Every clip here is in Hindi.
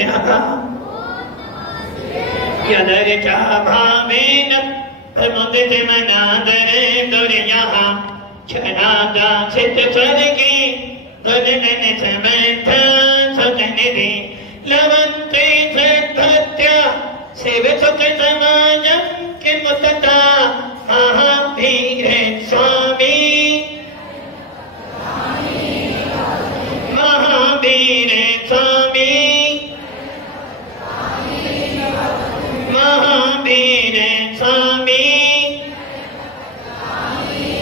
भ्यागा यदर्चा भावेन प्रमुदित मनादरे दुर्यः छनादा सित स्वर्गे दुर्नन समर्थ सुतनिधि लवन्ते सद्भक्त्या सेव सुख समाजं किमुतता महावीर स्वामी महावीर स्वामी महावीर स्वामी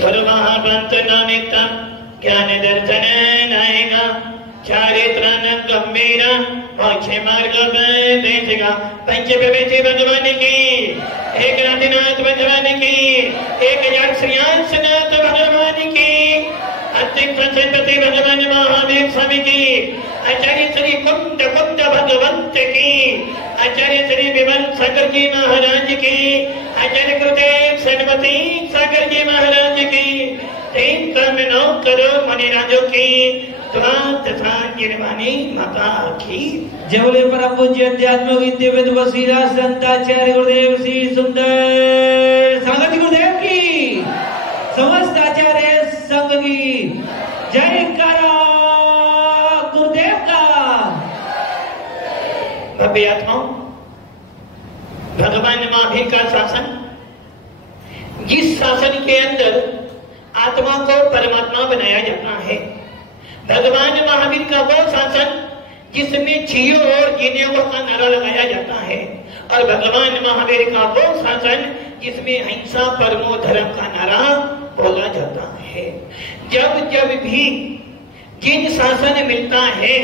परमहंसनामितं ज्ञान दर्शन नायका चारित्रान गंभीर मोक्ष मार्ग देशिका पंच विभूति भगवान की एक नाथ भगवान की एक श्रीनाथ भगवान की अंतिम प्रचंडपति भगवान महावीर स्वामी की आचार्य श्री कुंद कुंद भगवंत की आचार्य श्री विमल सागर जी महाराज की आचार्य गुरुदेव सरस्वती सागर जी महाराज की 3 करोड़ मुनिराजों की तथा गिरवानी माता की जय बोले परम पूज्य अध्यात्म विद्या वेद वसीला संताचार्य गुरुदेव श्री सुंदर सागर जी गुरुदेव की समस्त आचार्य संघ की जय करा गुरुदेव का। भव्य आत्माओं, भगवान महावीर का शासन, जिस शासन के अंदर आत्मा को परमात्मा बनाया जाता है, भगवान महावीर का वो शासन जिसमें जियो और जीने का नारा लगाया जाता है, और भगवान महावीर का वो शासन जिसमें अहिंसा परमो धर्म का नारा बोला जाता है। जब जब भी जिन शासन मिलता है,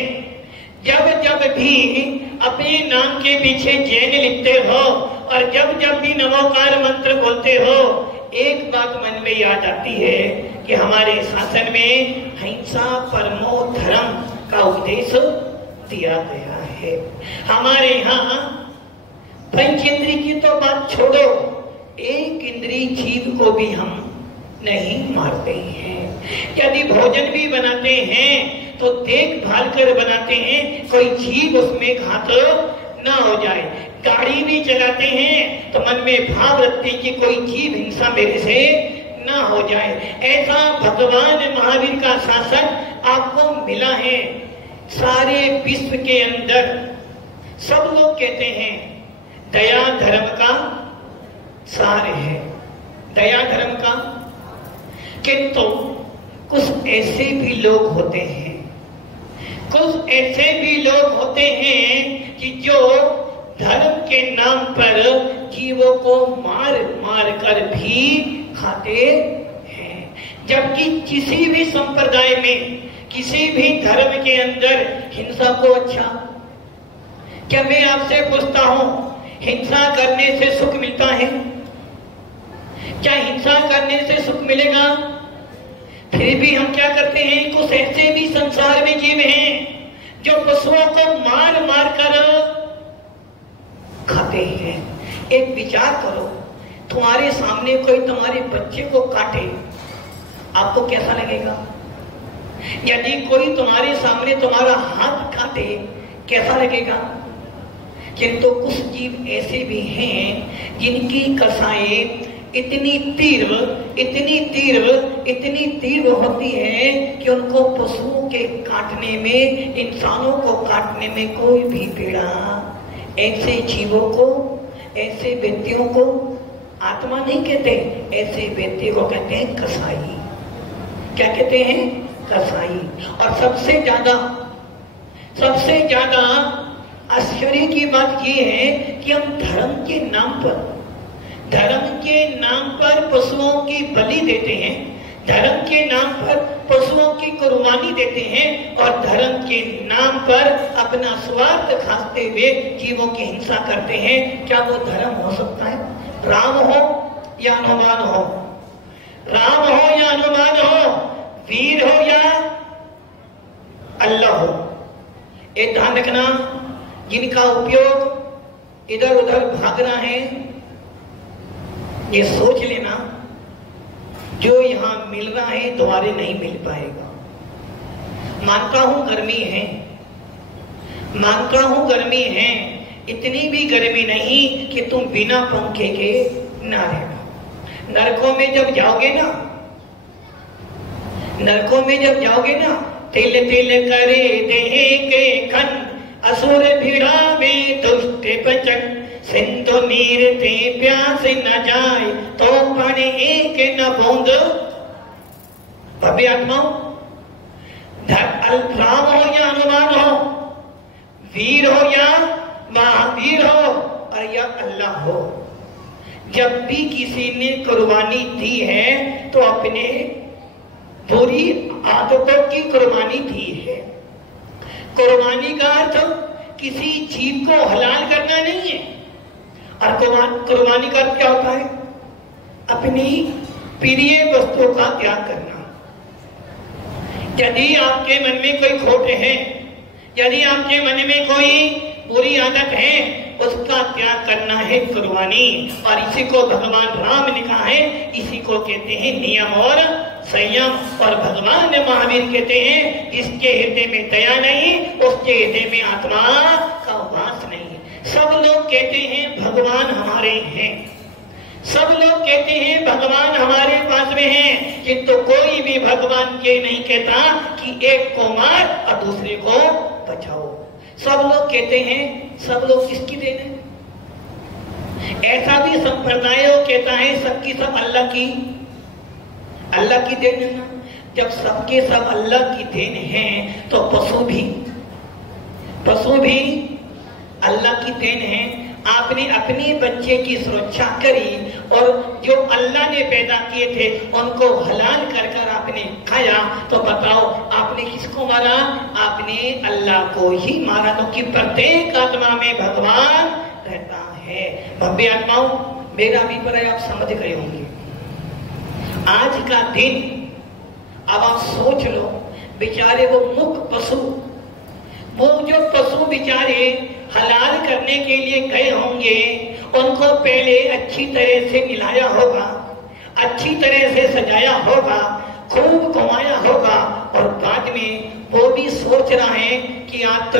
जब जब भी अपने नाम के पीछे जैन लिखते हो और जब जब भी नमोकार मंत्र बोलते हो, एक बात मन में याद आती है कि हमारे शासन में अहिंसा परमो धर्म का उपदेश दिया गया है। हमारे यहाँ पंच इंद्री की तो बात छोड़ो, एक इंद्री जीव को भी हम नहीं मारते हैं। यदि भोजन भी बनाते हैं तो देखभाल कर बनाते हैं, कोई जीव उसमें घात ना हो जाए। गाड़ी भी चलाते हैं तो मन में भाव रखते हैं कि कोई जीव हिंसा मेरे से ना हो जाए। ऐसा भगवान महावीर का शासन आपको मिला है। सारे विश्व के अंदर सब लोग कहते हैं दया धर्म का सार है, दया धर्म का, किंतु कुछ ऐसे भी लोग होते हैं, कुछ ऐसे भी लोग होते हैं कि जो धर्म के नाम पर जीवों को मार मार कर भी खाते हैं। जबकि किसी भी संप्रदाय में, किसी भी धर्म के अंदर हिंसा को अच्छा, क्या मैं आपसे पूछता हूं, हिंसा करने से सुख मिलता है? क्या हिंसा करने से सुख मिलेगा? फिर भी हम क्या करते हैं, कुछ ऐसे भी संसार में जीव हैं जो पशुओं को मार मार कर खाते हैं। एक विचार करो, तुम्हारे सामने कोई तुम्हारे बच्चे को काटे, आपको कैसा लगेगा? यदि कोई तुम्हारे सामने तुम्हारा हाथ काटे, कैसा लगेगा? किंतु कुछ जीव ऐसे भी हैं जिनकी कसाएं इतनी तीव्र, इतनी तीव्र, इतनी तीव्र होती है कि उनको पशुओं के काटने में, इंसानों को काटने में कोई भी पीड़ा, ऐसे जीवों को, ऐसे व्यक्तियों को आत्मा नहीं कहते, ऐसे व्यक्तियों को कहते हैं कसाई। क्या कहते हैं? कसाई। और सबसे ज्यादा आश्चर्य की बात यह है कि हम धर्म के नाम पर पशुओं की बलि देते हैं, धर्म के नाम पर पशुओं की कुर्बानी देते हैं, और धर्म के नाम पर अपना स्वार्थ खाते हुए जीवों की हिंसा करते हैं। क्या वो धर्म हो सकता है? राम हो या हनुमान हो, राम हो या हनुमान हो, वीर हो या अल्लाह हो, एक ध्यान रखना, जिनका उपयोग इधर उधर भागना है, ये सोच लेना जो यहां मिल रहा है दोबारा नहीं मिल पाएगा। मानता हूं गर्मी है, मानता हूं गर्मी है, इतनी भी गर्मी नहीं कि तुम बिना पंखे के ना रह पाओ। नरकों में जब जाओगे ना, नरकों में जब जाओगे ना, तिल तिल करे देह के खन, असुर भिड़ा में दुष्ट बचन, सिंधु नीर ते प्यास न जाए, तो पण एक न बूंद। भव्य आत्माओं, राम हो या हनुमान हो, वीर हो या महावीर हो और या अल्लाह हो, जब भी किसी ने कुर्बानी दी है तो अपने बुरी आदतों की कुर्बानी दी है। कुर्बानी का अर्थ किसी जीव को हलाल करना नहीं है। और कुर्बानी का अर्थ क्या होता है? अपनी प्रिय वस्तु का त्याग करना। यदि आपके मन में कोई खोट है, यदि आपके मन में कोई बुरी आदत है, उसका त्याग करना है कुर्बानी। और इसी को भगवान राम ने कहा है, इसी को कहते हैं नियम और संयम। और भगवान महावीर कहते हैं, जिसके हृदय में दया नहीं, उसके हृदय में आत्मा का वास नहीं। सब लोग कहते हैं भगवान हमारे हैं, सब लोग कहते हैं भगवान हमारे पास में हैं, किंतु कोई भी भगवान ये नहीं कहता कि एक को मार और दूसरे को बचाओ। सब लोग कहते हैं, सब लोग किसकी देन है? ऐसा भी संप्रदाय कहता है सबकी सब अल्लाह की, अल्लाह की देन है ना। जब सबके सब अल्लाह की देन है तो पशु भी अल्लाह की देन है। आपने अपने बच्चे की सुरक्षा करी और जो अल्लाह ने पैदा किए थे उनको हलाल कर कर आपने खाया, तो बताओ आपने किसको मारा? आपने अल्लाह को ही मारा। तो कि प्रत्येक आत्मा में भगवान रहता है। भव्य आत्माओं, मेरा अभिप्राय आप समझ गए होंगे। आज का दिन, अब आप सोच लो, बेचारे वो मुख पशु, वो जो पशु बेचारे हलाल करने के लिए गए होंगे, उनको पहले अच्छी तरह से मिलाया होगा, अच्छी तरह से सजाया होगा, खूब घुमाया होगा, और बाद में वो भी सोच रहा है कि आज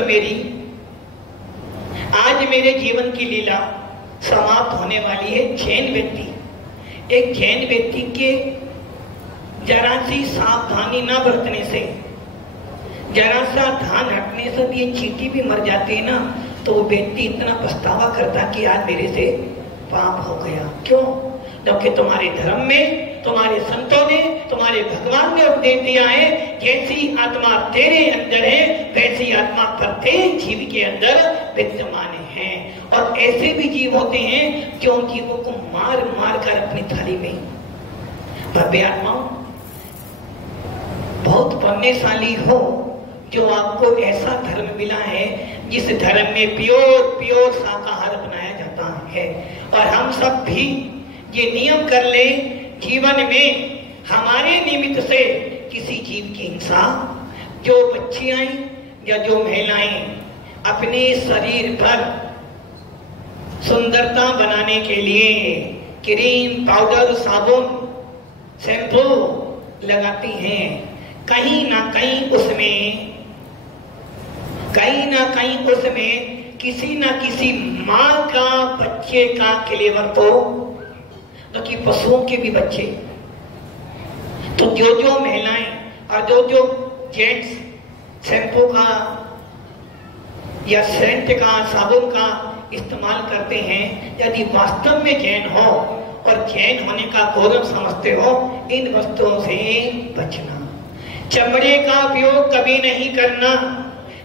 मेरे जीवन की लीला समाप्त होने वाली है। जैन व्यक्ति, एक जैन व्यक्ति के जरा सी सावधानी न बरतने से, जरा सा ध्यान हटने से ये चींटी भी मर जाती है ना, तो वो व्यक्ति इतना पछतावा करता कि आज मेरे से पाप हो गया। क्यों? क्योंकि तुम्हारे धर्म में, तुम्हारे संतों ने, तुम्हारे भगवान ने उपदेश दिया है, जैसी आत्मा तेरे अंदर है वैसी आत्मा प्रत्येक जीव के अंदर विद्यमान है। और ऐसे भी जीव होते हैं जो जीवों को मार मार कर अपनी थाली में। भव्य आत्माओं, बहुत पुण्यशाली हो जो आपको ऐसा धर्म मिला है जिस धर्म में प्योर शाकाहार बनाया जाता है। और हम सब भी ये नियम कर ले, जीवन में हमारे निमित्त से किसी जीव की हिंसा, जो बच्चियां या जो महिलाएं अपने शरीर पर सुंदरता बनाने के लिए क्रीम, पाउडर, साबुन, शैम्पू लगाती हैं, कहीं ना कहीं उसमें किसी ना किसी माँ का बच्चे का क्लेवर तो कि पशुओं के भी बच्चे। तो जो महिलाएं और जो जेंट्स शैम्पू का या सेंट का, साबुन का इस्तेमाल करते हैं, यदि वास्तव में जैन हो और जैन होने का गौरव समझते हो, इन वस्तुओं से बचना। चमड़े का उपयोग कभी नहीं करना,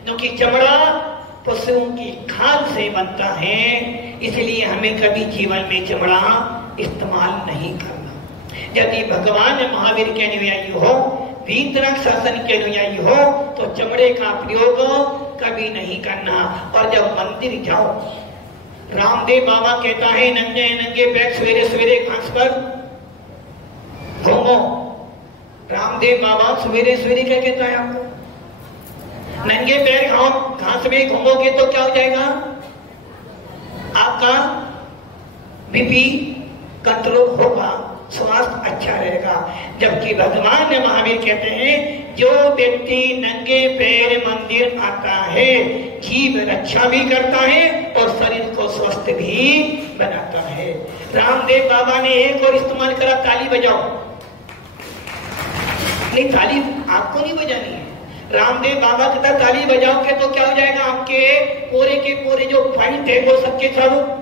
क्योंकि चमड़ा पशुओं की खाल से बनता है, इसलिए हमें कभी जीवन में चमड़ा इस्तेमाल नहीं करना। यदि भगवान महावीर के अनुयायी हो, वीतराग शासन के अनुयायी हो, तो चमड़े का प्रयोग कभी नहीं करना। और जब मंदिर जाओ, रामदेव बाबा कहता है, नंगे नंगे पैर सवेरे सवेरे घास पर घूमो। रामदेव बाबा सवेरे सवेरे क्या कहता है आपको? नंगे पैर घास में घूमोगे तो क्या हो जाएगा? आपका बीपी कंट्रोल होगा, स्वास्थ्य अच्छा रहेगा। जबकि भगवान महावीर कहते हैं जो व्यक्ति नंगे पैर मंदिर आता है जीव रक्षा भी करता है और शरीर को स्वस्थ भी बनाता है। रामदेव बाबा ने एक और इस्तेमाल करा, ताली बजाओ। नहीं, ताली आपको नहीं बजानी है। रामदेव बाबा कहता ताली बजाओगे तो क्या हो जाएगा, आपके पूरे के पूरे जो फाइट है वो सबके सब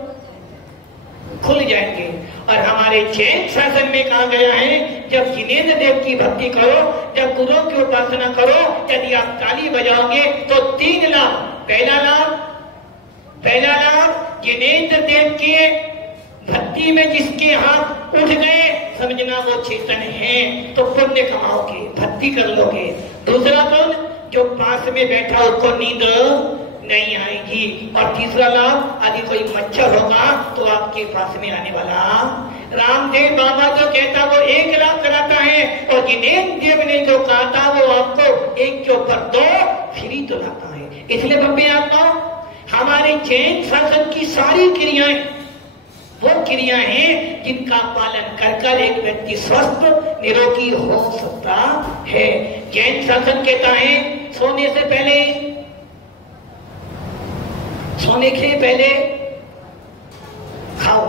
खुल जाएंगे। और हमारे जैन शासन में कहा गया है जब जिनेंद्र देव की भक्ति करो, जब गुरुओं की उपासना करो, यदि आप ताली बजाओगे तो 3 लाभ। पहला लाभ जिनेंद्र देव के भक्ति में जिसके हाथ उठ गए समझना वो चेतन है, तो पुण्य कमाओगे, भक्ति कर लोगे। दूसरा गुण जो पास में बैठा उसको नींद नहीं आएगी। और तीसरा लाभ यदि कोई मच्छर होगा तो आपके पास में आने वाला। रामदेव बाबा जो कहता वो 1 लाख कराता है और जिनेंद्र देव ने जो कहा था वो आपको 1 के ऊपर 2 फ्री तो लाता है। इसलिए भव्य आत्मा हमारे जैन शासन की सारी क्रियाएं वो क्रिया हैं जिनका पालन कर एक व्यक्ति स्वस्थ निरोगी हो सकता है। जैन शासन कहता है सोने से पहले खाओ,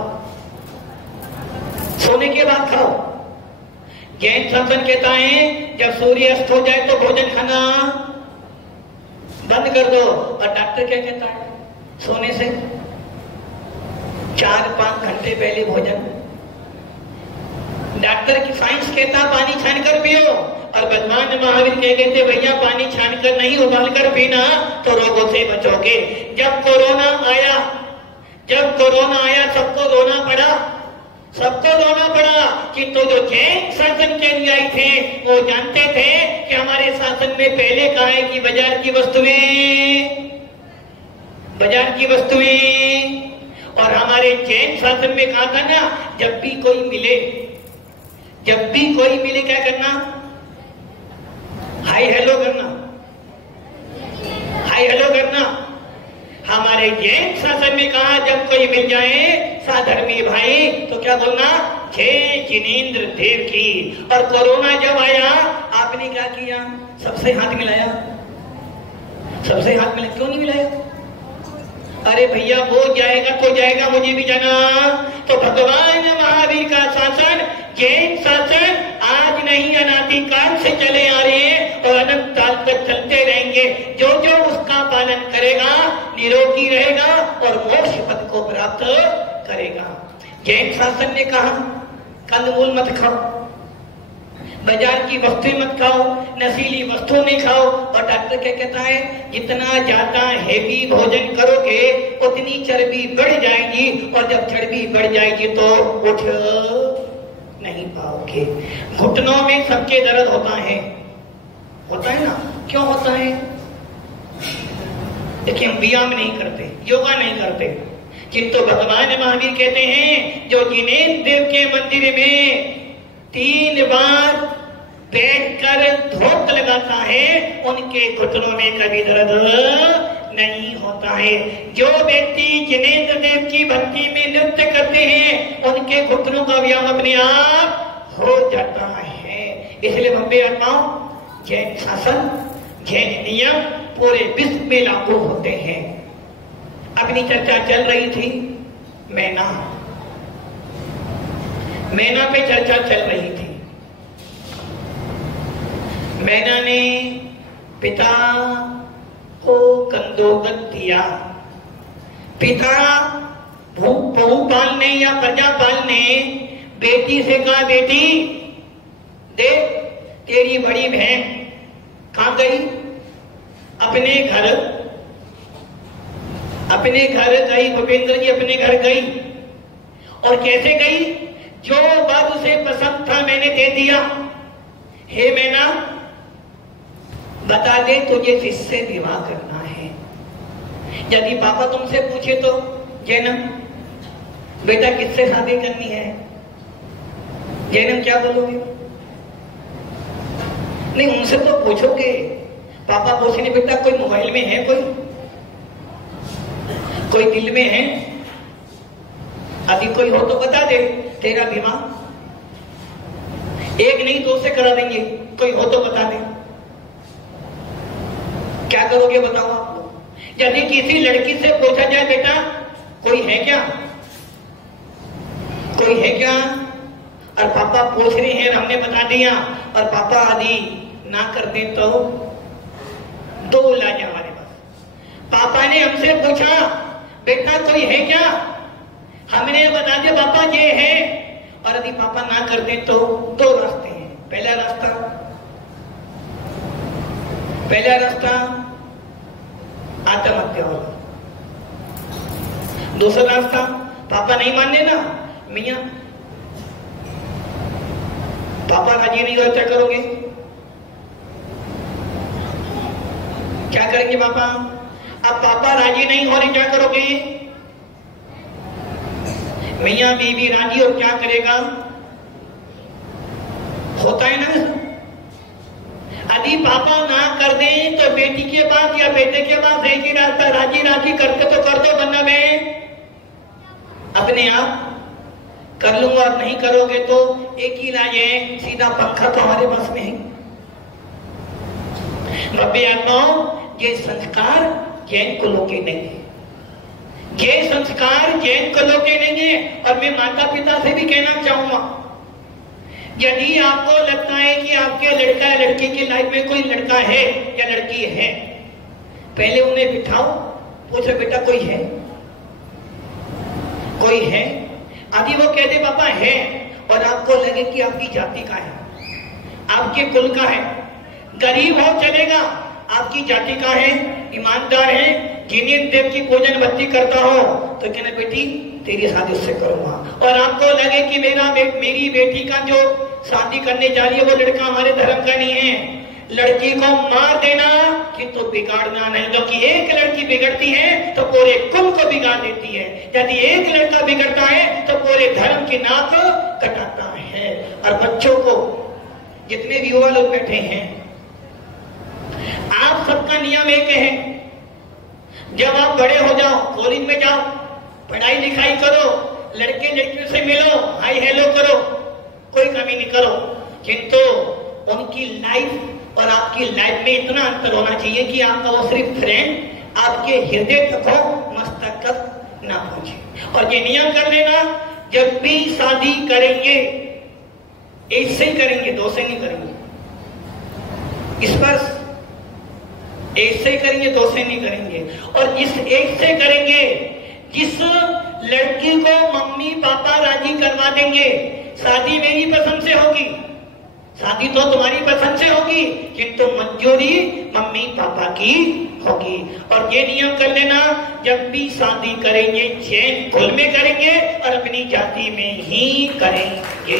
सोने के बाद खाओ। जैन शासन कहता है जब सूर्य अस्त हो जाए तो भोजन खाना बंद कर दो। और डॉक्टर क्या कहता है, सोने से 4-5 घंटे पहले भोजन। डॉक्टर की साइंस कहता पानी छानकर पियो, और भगवान महावीर कह गए थे भैया पानी छानकर नहीं उबालकर पीना तो रोगों से बचोगे। जब कोरोना आया सबको रोना पड़ा कि तो जो जैन शासन के अनुयायी थे वो जानते थे कि हमारे शासन में पहले कहा है कि बाजार की वस्तुएं और हमारे जैन शासन में कहा था ना जब भी कोई मिले क्या करना, हाय हेलो करना। हमारे जैन शासन में कहा जब कोई मिल जाए साधर्मी भाई तो क्या बोलना, जय जिनेंद्र देव की। और कोरोना जब आया आपने क्या किया, सबसे हाथ मिलाया। क्यों नहीं मिलाया? अरे भैया वो जाएगा तो जाएगा, मुझे भी जाना। तो भगवान महावीर का शासन जैन शासन आज नहीं अनादिकाल से चले आ रहे हैं और अनंत काल तक चलते रहेंगे। जो उसका पालन करेगा निरोगी रहेगा और मोक्ष पद को प्राप्त करेगा। जैन शासन ने कहा कंदमूल मत खाओ, बाजार की वस्तुएं मत खाओ, नशीली वस्तु नहीं खाओ। और डॉक्टर क्या कहता है जितना ज्यादा हेवी भोजन करोगे उतनी चर्बी बढ़ जाएगी, और जब चर्बी बढ़ जाएगी तो उठ नहीं पाओगे। घुटनों में सबके दर्द होता है ना, क्यों होता है? देखिए हम व्यायाम नहीं करते, योगा नहीं करते, किंतु भगवान महावीर कहते हैं जो जिनेंद्र देव के मंदिर में 3 बार बैठकर धोत लगाता है उनके घुटनों में कभी दर्द नहीं होता है। जो व्यक्ति जिनेंद्र देव की भक्ति में नृत्य करते हैं उनके घुटनों का व्यायाम अपने आप हो जाता है। इसलिए भव्य आत्माओं जैन शासन जैन नियम पूरे विश्व में लागू होते हैं। अपनी चर्चा चल रही थी मैना पे चर्चा चल रही थी। मैना ने पिता को कंदोदक दिया। पिता भूपाल ने या प्रजापाल ने बेटी से कहा बेटी देख तेरी बड़ी बहन कहां गई, अपने घर गई। भूपेंद्र जी अपने घर गई। और कैसे गई? जो वर उसे पसंद था मैंने दे दिया। हे मैना बता दे तुझे किससे विवाह करना है। यदि पापा तुमसे पूछे तो जैनम बेटा किससे शादी करनी है, जैनम क्या बोलोगे? नहीं उनसे तो पूछोगे। पापा पूछने बेटा कोई मोबाइल में है, कोई दिल में है, यदि कोई हो तो बता दे तेरा विवाह एक नहीं 2 से करा देंगे। कोई हो तो बता दें, क्या करोगे बताओ आप लोग। यदि किसी लड़की से पूछा जाए बेटा कोई है क्या, कोई है क्या, और पापा पूछ रहे हैं, हमने बता दिया, और पापा आदि ना करते तो 2 इलाज हमारे पास। पापा ने हमसे पूछा बेटा कोई है क्या, हमने बता दिया पापा ये है, और यदि पापा ना करते तो 2 रास्ते हैं। पहला रास्ता आत्महत्या होगा। दूसरा रास्ता, पापा नहीं मानने ना, मियां पापा राजी नहीं हो, क्या करोगे, क्या करेंगे पापा। अब पापा राजी नहीं हो रहे, क्या करोगे। मियां बीवी राजी हो, क्या करेगा, होता है ना। यदि पापा ना कर दें तो बेटी के पास या बेटे के पास एक ही रास्ता, राजी करते तो कर दो, वरना मैं अपने आप कर लूंगा, और नहीं करोगे तो एक ही इलाज है, सीधा पंखा तो हमारे पास में है। रब्बे आत्माओं, ये संस्कार जैन कुलों के नहीं है, ये संस्कार जैन कुलों के नहीं है। और मैं माता पिता से भी कहना चाहूंगा, यदि आपको लगता है कि आपके लड़का या लड़की की लाइफ में कोई लड़का है या लड़की है, पहले उन्हें बिठाओ, पूछो बेटा कोई है, कोई है। यदि वो कह दे पापा है, और आपको लगे कि आपकी जाति का है, आपके कुल का है, गरीब हो चलेगा, आपकी जाति का है, ईमानदार है, जिन्हें देव की पूजन भक्ति करता हो, तो कहना बेटी तेरी शादी उससे करूंगा। और आपको लगे कि मेरी बेटी का जो शादी करने जा रही है वो लड़का हमारे धर्म का नहीं है, लड़की को मार देना कि तो बिगाड़ना नहीं, क्योंकि एक लड़की बिगड़ती है तो पूरे कुल को बिगाड़ देती है, यदि एक लड़का बिगड़ता है तो पूरे धर्म की नाक कटाता है। और बच्चों को, जितने भी युवा लोग बैठे हैं, आप सबका नियम एक है, जब आप बड़े हो जाओ, कॉलेज में जाओ, पढ़ाई लिखाई करो, लड़के लड़कियों से मिलो, हाय हेलो करो, कोई कमी नहीं करो, किंतु उनकी लाइफ और आपकी लाइफ में इतना अंतर होना चाहिए कि आपका वो सिर्फ फ्रेंड आपके हृदय तक हो, मस्तक तक ना पहुंचे। और ये नियम कर लेना, जब भी शादी करेंगे एक से ही करेंगे, 2 से नहीं करेंगे, इस पर एक से करेंगे, 2 से नहीं करेंगे। और जिस एक से करेंगे, जिस लड़की को मम्मी पापा राजी करवा देंगे, शादी मेरी पसंद से होगी, शादी तो तुम्हारी पसंद से होगी, किंतु मंजूरी मम्मी पापा की होगी। और ये नियम कर लेना, जब भी शादी करेंगे जैन कुल में करेंगे और अपनी जाति में ही करेंगे।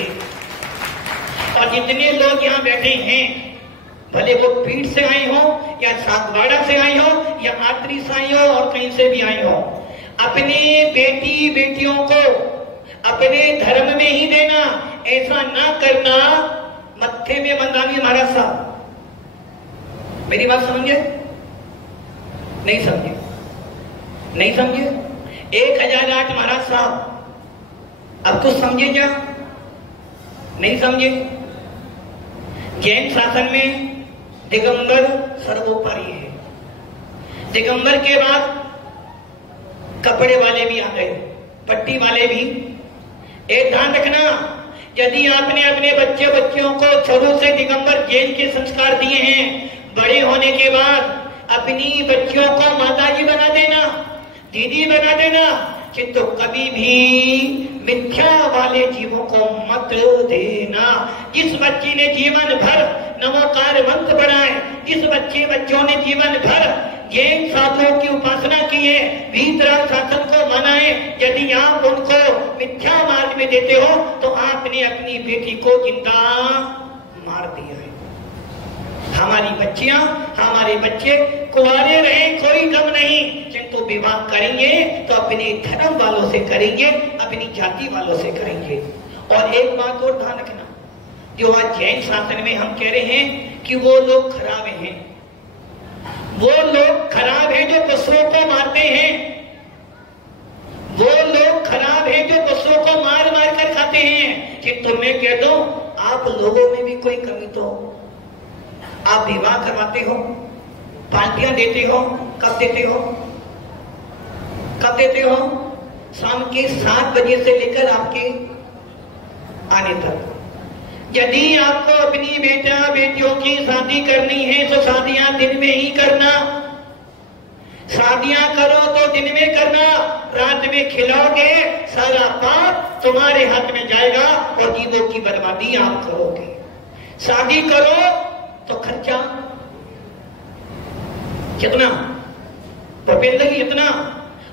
और जितने लोग यहाँ बैठे हैं, भले वो पीठ से आए हो या सागवाड़ा से आए हो या आत्री से आए हो और कहीं से भी आए हो, अपने बेटी बेटियों को अपने धर्म में ही देना, ऐसा ना करना। मत्थे में मंदानी महाराज साहब, मेरी बात समझे, नहीं समझे, नहीं समझे, 1008 महाराज साहब, अब तो समझे क्या, नहीं समझे। जैन शासन में दिगंबर सर्वोपरि है, दिगंबर के बाद कपड़े वाले भी आ गए, पट्टी वाले भी। एक ध्यान रखना, यदि आपने अपने बच्चियों को शुरू से दिगंबर जैन के संस्कार दिए हैं, बड़े होने के बाद अपनी बच्चियों को माताजी बना देना, दीदी बना देना, किंतु कभी भी मिथ्या वाले जीवों को मत देना। जिस बच्ची ने जीवन भर नमोकार मंत्र बनाए, जिस बच्चों ने जीवन भर जैन साधुओं की उपासना की है, वीतराग शासन को मनाए, यदि आप उनको मिथ्या मार्ग में देते हो तो आपने अपनी बेटी को जिंदा मार दिया है। हमारी बच्चियां, हमारे बच्चे कुंवारे रहे, कोई गम नहीं, किंतु विवाह करेंगे तो अपने धर्म वालों से करेंगे, अपनी जाति वालों से करेंगे। और एक बात और ध्यान रखना, जो आज जैन शासन में हम कह रहे हैं कि वो लोग खराब हैं, वो लोग खराब हैं जो पशुओं को मारते हैं, वो लोग खराब हैं जो पशुओं को मार मार कर खाते हैं, कि तुम्हें कह दो आप आप लोगों में भी कोई कमी तो, आप विवाह करवाते हो, पार्टियां देते हो, कब देते हो? कब देते हो? शाम के 7 बजे से लेकर आपके आने तक। यदि आपको अपनी बेटा बेटियों की शादी करनी है तो शादियां दिन में ही करना। शादियां करो तो दिन में करना, रात में खिलाओगे सारा पाप तुम्हारे हाथ में जाएगा और जीवों की बर्बादी आप करोगे। शादी करो तो खर्चा कितना? भूपेंद्र जी इतना,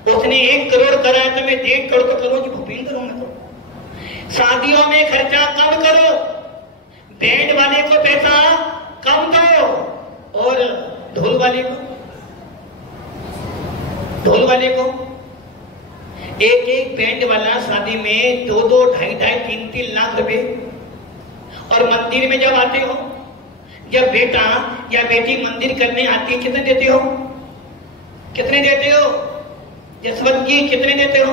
उसने 1 करोड़ कराया तो मैं 1.5 करोड़ तो करो जी भूपेंद्र में। तो शादियों में खर्चा कम करो, बैंड वाले को पैसा कम दो और ढोल वाले को एक बैंड वाला शादी में 2-2, 2.5-2.5, 3-3 लाख रुपए। और मंदिर में जब आते हो, जब बेटा या बेटी मंदिर करने आती है, कितने देते हो? कितने देते हो जसवंत जी? कितने देते हो?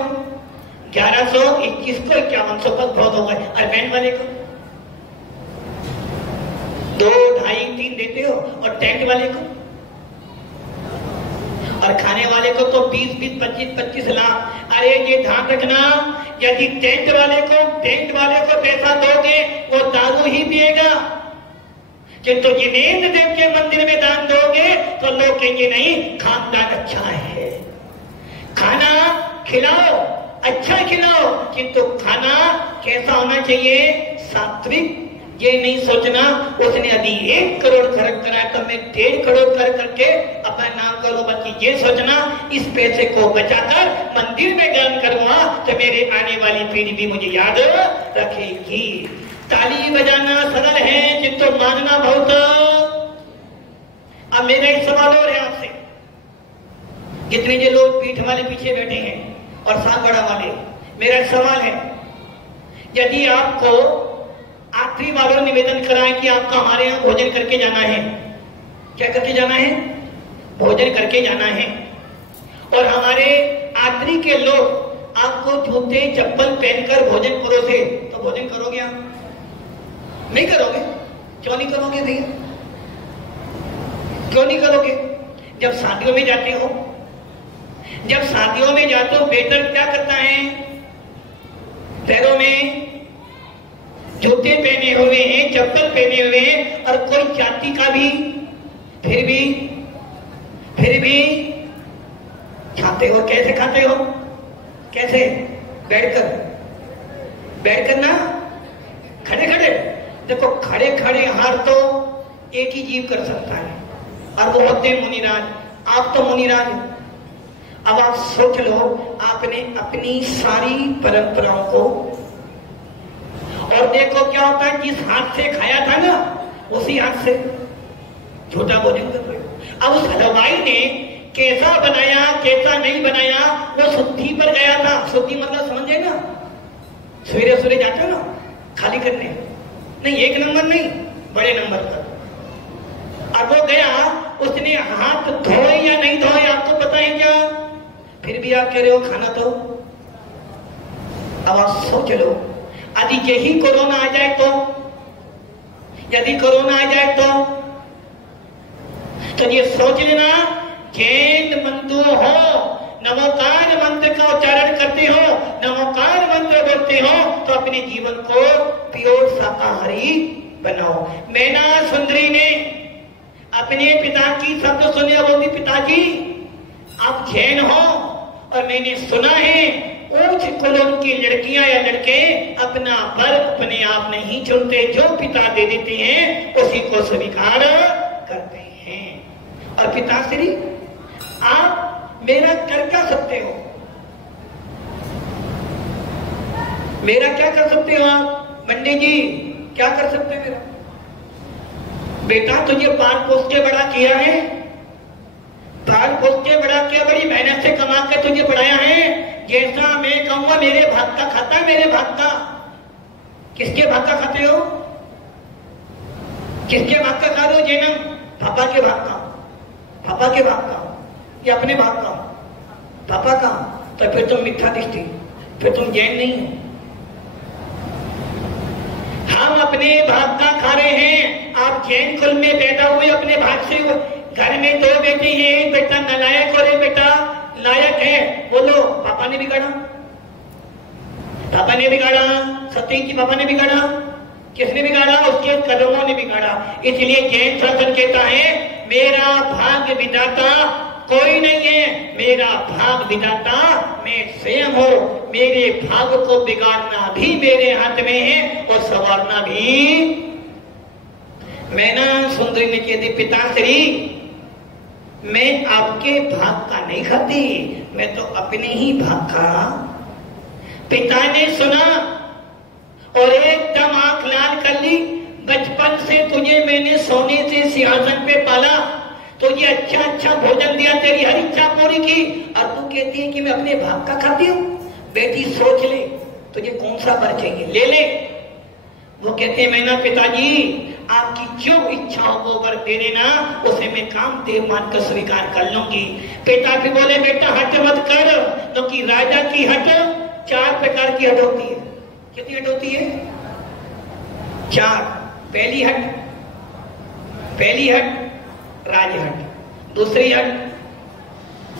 1100, 2100, 5100 तक बहुत हो गए। और बैंड वाले को 2, 2.5, 3 देते हो। और टेंट वाले को और खाने वाले को तो 20-20, 25-25 लाख। अरे ये ध्यान रखना, यदि टेंट वाले को पैसा दोगे वो दारू ही पिएगा, किंतु जिनेंद्र देव के मंदिर में दान दोगे तो लोग कहेंगे नहीं खानदान अच्छा है। खाना खिलाओ, अच्छा खिलाओ, किंतु खाना कैसा होना चाहिए? सात्विक। ये नहीं सोचना उसने यदि 1 करोड़ खर्च कराया तो मैं 1.5 करोड़ खर्च करके अपना नाम करो। बल्कि ये सोचना इस पैसे को बचाकर मंदिर में दान करूंगा तो मेरे आने वाली पीढ़ी भी मुझे याद रखेगी। ताली बजाना सरल है किंतु मानना बहुत। अब मेरा एक सवाल और है आपसे, जितने जो लोग पीठ वाले पीछे बैठे हैं और साथ बड़ा वाले, मेरा एक सवाल है, यदि आपको आखिरी वालों निवेदन कराएं कि आपका हमारे यहाँ भोजन करके जाना है, क्या करके जाना है? भोजन करके जाना है, और हमारे आखिरी के लोग आपको जूते चप्पल पहनकर भोजन परोसे, तो भोजन करोगे आप? नहीं करोगे। क्यों नहीं करोगे भैया? क्यों नहीं करोगे? जब शादियों में जाते हो, वेटर क्या करता है? पैरों में जूते पहने हुए हैं, चप्पल पहने हुए हैं, और कोई जाति का भी फिर भी खाते हो। कैसे खाते हो? कैसे? बैठकर ना, खड़े। देखो खड़े हार तो एक ही जीव कर सकता है, और वो होते हैं मुनिराज। आप तो मुनिराज। अब आप सोच लो, आपने अपनी सारी परंपराओं को, और देखो क्या होता है, जिस हाथ से खाया था ना उसी हाथ से झूठा भोजन कर रहे हो। अब उस हलवाई ने कैसा बनाया कैसा नहीं बनाया, वो शुद्धि पर गया था। शुद्धि मतलब समझे ना, सवेरे जाते हो ना खाली करने, नहीं 1 नंबर नहीं, बड़े नंबर पर। अब वो गया, उसने हाथ धोए या नहीं धोए आपको पता है क्या? फिर भी आप कह रहे हो खाना तो। अब आप सोच लो, यदि यही कोरोना आ जाए तो, यदि कोरोना आ जाए तो ये सोच लेना, जैन बंधु हो, नमोकार मंत्र का उच्चारण करते हो, नमोकार मंत्र बोलते हो, तो अपने जीवन को प्योर शाकाहारी बनाओ। मैना सुंदरी ने अपने पिता की शब्द सुने, बोली पिताजी आप जैन हो, और मैंने सुना है उच्च कुलों की लड़कियां या लड़के अपना वर अपने आप नहीं चुनते, जो पिता दे देते हैं उसी को स्वीकार करते हैं। और पिताश्री आप मेरा कर क्या सकते हो? मेरा क्या कर सकते हो आप? पंडित जी क्या कर सकते हो मेरा? बेटा तुझे पाल पोस के बड़ा किया है, पाल पोस के बड़ा किया, बड़ी मेहनत से कमा के तुझे पढ़ाया है। जैसा मैं कहूंगा मेरे भाग का खाता है, मेरे भाग का। किसके भाग का खाते हो? किसके भाग का खा रहे हो? जैनम पापा के भाग का, पापा के भाग का या अपने भाग का? पापा का। तो फिर तुम मिथ्या दृष्टि, फिर तुम जैन नहीं हो। हम अपने भाग का खा रहे हैं। आप जैन कुल में पैदा हुए, अपने भाग से घर में 2 बेटे हैं, बेटा नालायक और एक बेटा लायक है। बोलो पापा ने बिगाड़ा, पापा ने बिगाड़ा, सतीश की पापा ने बिगाड़ा, किसने बिगाड़ा? उसके कदमों ने बिगाड़ा। इसलिए जैन शासन कहता है मेरा भाग विधाता कोई नहीं है, मेरा भाग विधाता मैं स्वयं हूं। मेरे भाग को बिगाड़ना भी मेरे हाथ में है और संवारना भी। मैना सुंदरी ने कह दी पिताश्री मैं आपके भाग का नहीं खाती, मैं तो अपने ही भाग का। पिता ने सुना और एकदम आंख लाल कर ली। बचपन से तुझे मैंने सोने से सिंहासन पे पाला, तुझे अच्छा अच्छा भोजन दिया, तेरी हर इच्छा पूरी की, और तू कहती है कि मैं अपने भाग का खाती हूँ। बेटी सोच ले तुझे कौन सा वर चाहिए, ले ले। वो कहते हैं मैना पिताजी आपकी जो इच्छा हो वो वर दे देना, उसे मैं कामदेव मानकर स्वीकार कर लूंगी। पिता भी बोले बेटा हट मत कर, क्योंकि राजा की हट 4 प्रकार की हट होती है। कितनी हट होती है? 4। पहली हट राजहट, दूसरी हट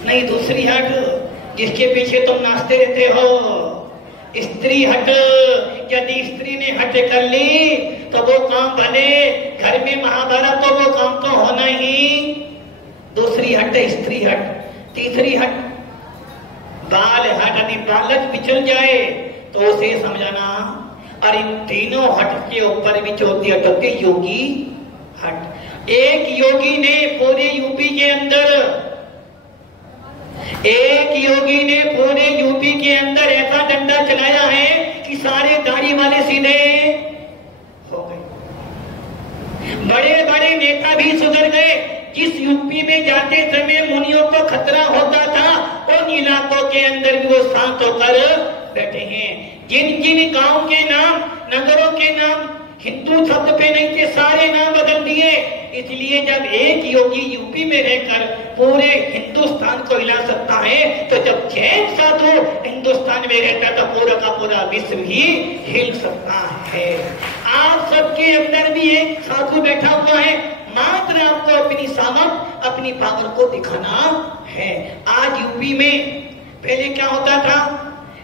नहीं, दूसरी हट जिसके पीछे तुम नाचते रहते हो, स्त्री हट। यदि स्त्री ने हट कर ली तो वो काम भले घर में महाभारत तो वो काम तो होना ही। दूसरी हट स्त्री हट। तीसरी हट बाल हट, यदि बालक बिछल जाए तो उसे समझाना। और इन तीनों हट के ऊपर भी चौथी हट होती है योगी हट। एक योगी ने पूरे यूपी के अंदर, एक योगी ने पूरे यूपी के अंदर ऐसा डंडा चलाया है कि सारे दाढ़ी वाले सीधे हो गए। बड़े बड़े नेता भी सुधर गए। जिस यूपी में जाते समय मुनियों को खतरा होता था उन इलाकों के अंदर भी वो शांत होकर बैठे हैं। जिन जिन गांव के नाम, नगरों के नाम हिंदू शब्द पे नहीं थे, सारे नाम बदल दिए। इसलिए जब एक योगी यूपी में रहकर पूरे हिंदुस्तान को हिला सकता है, तो जब जैन साधु हिंदुस्तान में रहता तो पूरा का पूरा विश्व ही हिल सकता है। आप सबके अंदर भी एक साधु बैठा हुआ है, मात्र आपको अपनी सामर्थ, अपनी पावर को दिखाना है। आज यूपी में पहले क्या होता था,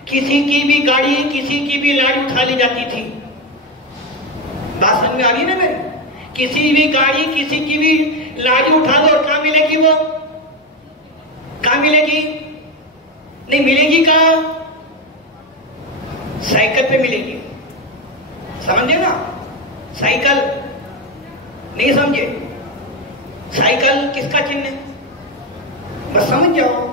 किसी की भी गाड़ी, किसी की भी लाड़ी उठा ली जाती थी। बात समझ में आ रही है ना मेरी? किसी भी गाड़ी, किसी की भी लाड़ी उठा दो और कहां मिलेगी? वो कहां मिलेगी? नहीं मिलेगी। कहां? साइकिल पे मिलेगी। समझे ना? साइकिल नहीं समझे? साइकिल किसका चिन्ह है? बस समझ जाओ,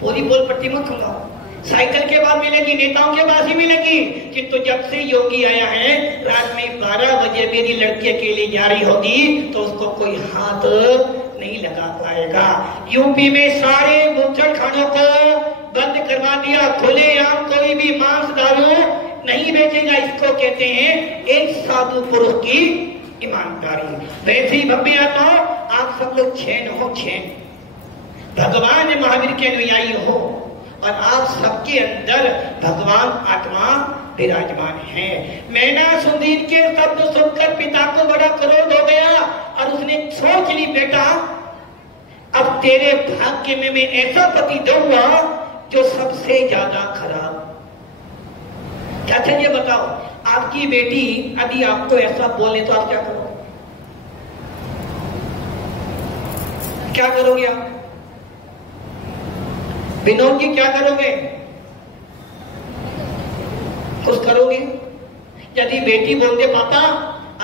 पूरी बोल पट्टी मत सुनाओ। साइकिल के बाद मिलेगी, नेताओं के पास ही मिलेगी। किंतु जब से योगी आया है, रात में 12 बजे मेरी लड़की अकेली जा रही होगी तो उसको कोई हाथ नहीं लगा पाएगा। यूपी में सारे बुक्चड़ खानों को बंद करवा दिया। खुलेआम कोई भी मांस दारू नहीं बेचेगा। इसको कहते हैं एक साधु पुरुष की ईमानदारी। वैसे ही भव्य आत्मा आप सब लोग चैन हो, चैन भगवान महावीर के अनुयायी हो और आप सबके अंदर भगवान आत्मा विराजमान है। मैना सुंदर के शब्द सुनकर पिता को बड़ा क्रोध हो गया और उसने सोच ली बेटा अब तेरे भाग्य में मैं ऐसा पति दूंगा जो सबसे ज्यादा खराब। क्या चाहिए बताओ? आपकी बेटी अभी आपको ऐसा बोले तो आप क्या करोगे? क्या करोगे आप? विनोद जी क्या करोगे? कुछ करोगे? यदि बेटी बोल दे पापा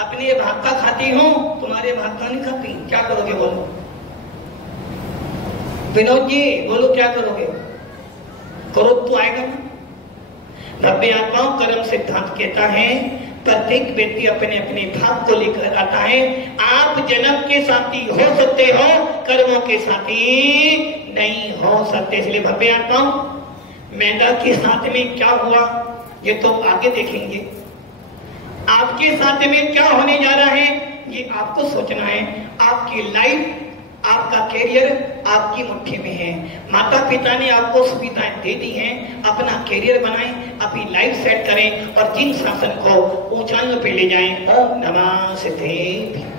अपने भाग का खाती हूं, तुम्हारे भाग का नहीं खाती, क्या करोगे? बोलो विनोद जी, बोलो क्या करोगे? क्रोध तो आएगा ना। भव्य आत्माओं कर्म सिद्धांत कहता है प्रत्येक व्यक्ति अपने अपने भाग को लेकर आता है। आप जन्म के साथी हो सकते हो, कर्मों के साथी नहीं हो सकते। इसलिए भव्य आत्माओं मैदा के साथ में क्या हुआ ये तो आगे देखेंगे। आपके साथ में क्या होने जा रहा है ये आपको सोचना है। आपकी लाइफ आपका कैरियर आपकी मुट्ठी में है। माता पिता ने आपको सुविधाएं दे दी हैं, अपना कैरियर बनाएं, अपनी लाइफ सेट करें और जिन शासन को ऊंचाइयों पे ले जाएं। ओम नमः सिद्धेभ्यः।